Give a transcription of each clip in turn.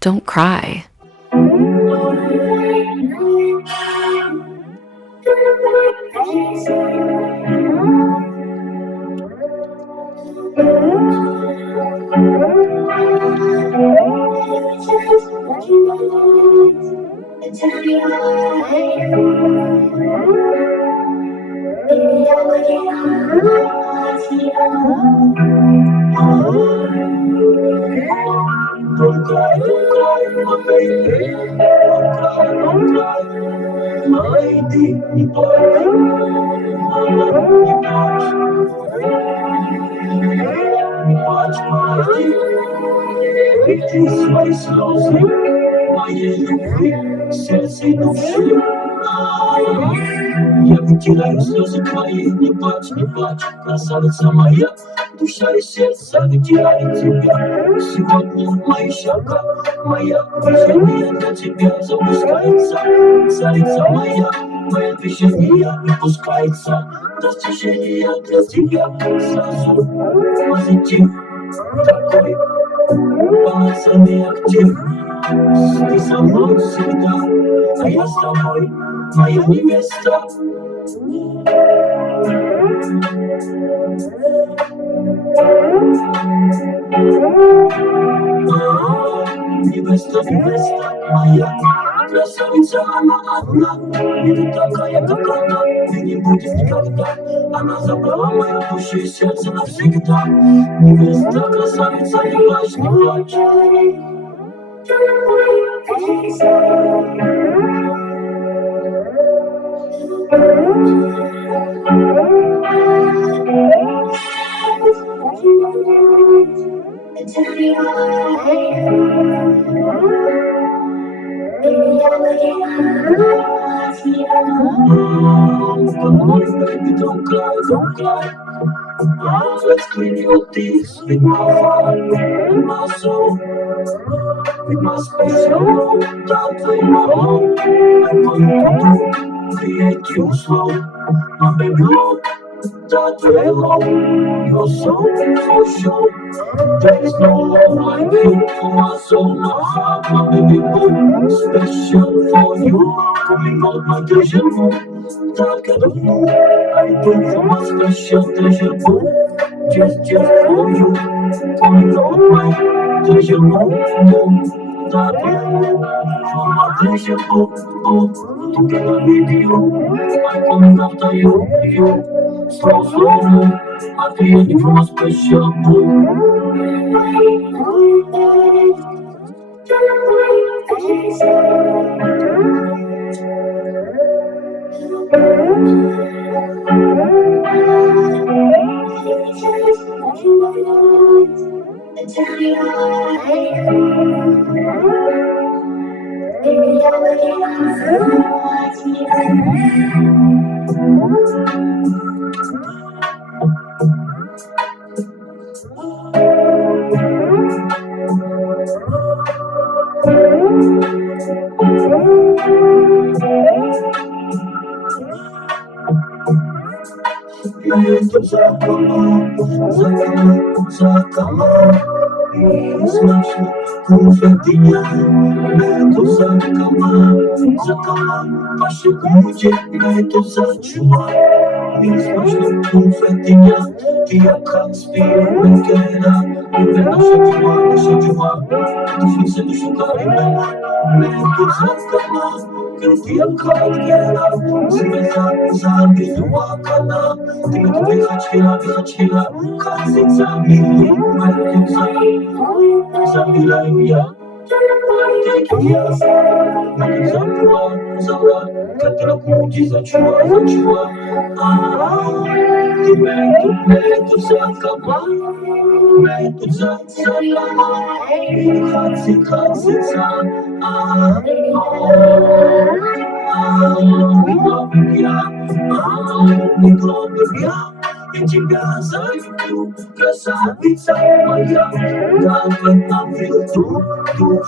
don't cry. Don't cry, my baby. Don't cry, my deep boy. Не плачь, мои, эти свои слезы, моей любви, сердце и души. Я вытираю слезы твои, не плачь, красавица моя, душа и сердце вытираю тебя. Сегодня мои шага, моя движение для тебя запускается, царица моя, мое движение выпускается, достижение для тебя сразу позитив такой, полноценный актив. Ты со мной всегда, а я с тобой, моя невеста. Невеста моя, красавица она одна, не ты такая, как она, и не будет никогда. Она забрала мою душу и сердце навсегда. Невеста, красавица, не плачь, не плачь. Don't cry. Let's clean your teeth with my heart, with my soul, with my special that way my home. I'm going to create you slow, my baby love, that way home. You're so for sure. There is no love like you for my soul, my heart, my baby boo. Special for you, coming out my vision room. That kind of mood I do for my special treasure book. Just for you, coming out my treasure room. That kind for my treasure book. Together with you, I'm coming after you. Slow, I'm creating for my special book. Между закома, смачно конфетиня. Между закома, пошукуйте, между зачума. Смачно конфетиня, яка співбекера. Наша діва, душиться душу карина. Между закома, яка гера, смеха забілювакана. Ты хотела, кажется, мне забираю я. Ты забрала, которая пути зачула. Ты мету закома, кажется, я тебя залюблю, красавица моя, как в этом виду,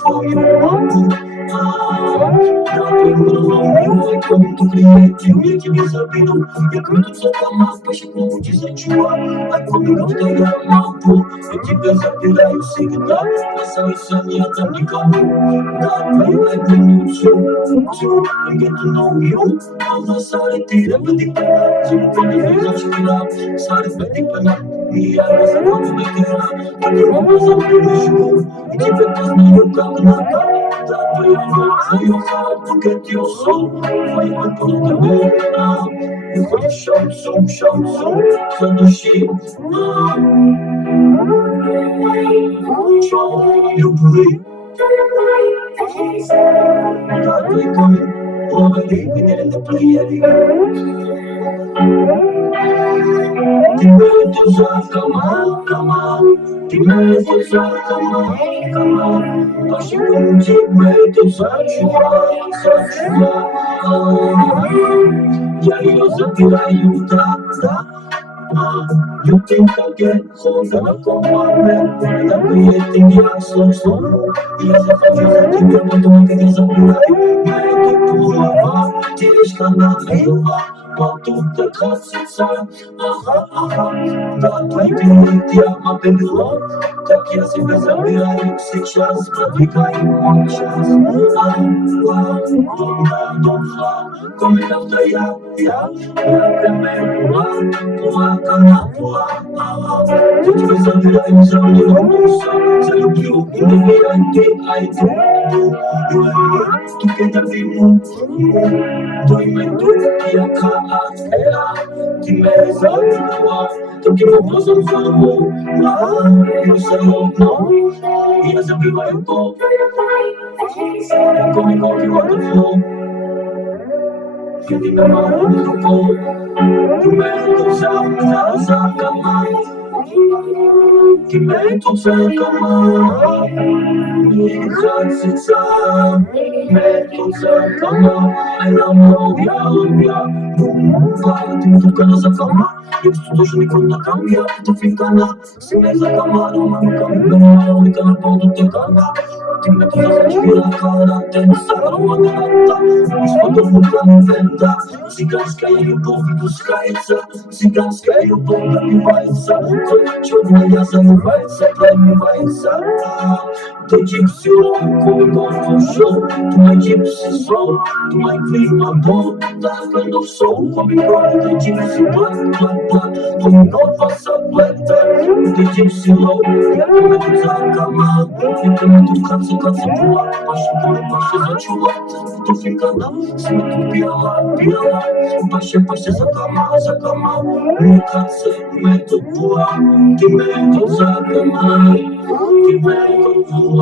for you, I come to create you, я тебе заберу. Я крутится КамАЗ по щекнути зачува. I come after я могу, я тебя забираю всегда. Красавица, не отдам никому. Да, твою эту всю, I get to know you. Allah sare tira bedipana, zumukone viza chikira. Sare bedipana, я разорву бекера. Ты образом привычку, и тебе познаю как надо. Да, твоя за your heart to get your soul. Твоя подруга, и хочешь шансу, за души. Любви, да, твой камень, ловили, венеры, плеяли. Dime tu sos come on. Dime tu sos come on. Aşkım dime tu saçma. Ya yo zabirаю da. You think again, ходила команда. Да приедем я сложно. Я захожу за тебя, потом тебя забираю. Я иду плава, тележка набила. Потом ты красится, ага, да, твой перед я мобило, так я себя забираю сейчас, продвигаю мой час, донфла, комикавта я пуа, я тебя забираю за мной, залюблю, и доверяй ты, I do, you and me, together we move, doing тут я ты меня забыла, таким образом зову, я все равно, я забиваю гол, я комик you on the floor, я тебя могу, ты меня тут за команд, ты меня тут за команд, не хочется, меня тут за команд, I know я, ты me toca nossa cama. Eu estudo junto na cambia, tu fica na. Se me zacama, não me cambia, não me cana todo teu cana. Tu me toca a tira a cara, tem sarra uma nata. Os fotos no plano venda. Ciganska je ljubav i puškajica. Ciganska je ljubav da mi vajca. Čudna ja zanivajca, plemivajca. The gypsy roll, going on for show. To my gypsy soul, to my clean my bone. That kind of soul, coming on the gypsy blood. Coming on what's up like that. The gypsy roll, я coming to Zakama. Я coming to Katsa Pula. Паша зачула. Tu fica na, se tu piala. Паша Zakama. Me Katsa, me tu Pula. Que me tu Zakama. Que me tu Pula.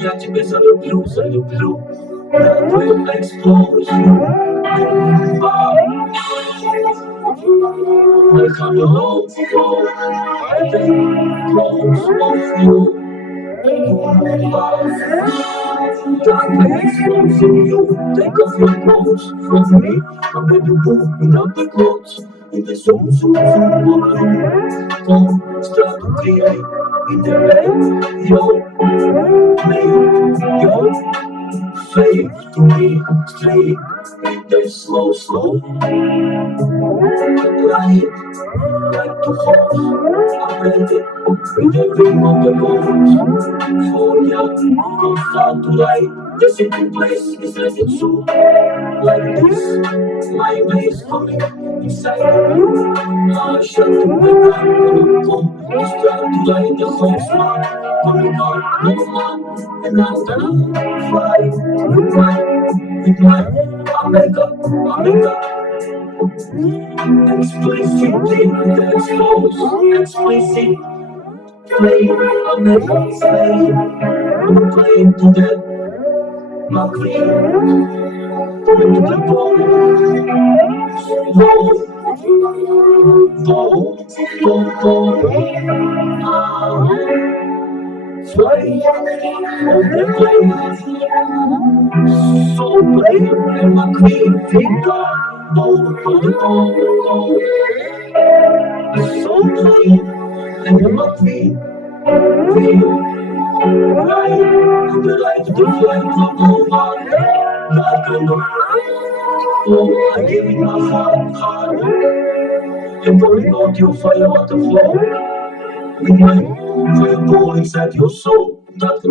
Я тебя залюблю, that will expose you. I come alone for I think close of you. That will expose you. Take off your clothes from me. My baby boo without the clothes. In the zoom, come, start to create in the bed, fade to me, straight, in the slow, light, like to horse, I'm ready, with the ring of the bones, for ya, come start to light, the sitting place is ready to, like this, my ways coming inside you. Shut the down, come, start to light the whole smart, coming on, no man, and I'm gonna fly with my Omega, explicitly, explicit, play, Omega, play, I'm playing to the, my queen, to the ball. Fly on the plane, so brave and my queen finger, so brave and my queen. In the light, the flames of the one, that kind of I give it my heart. And burning out your fire, water flow. With my fire go inside your soul. That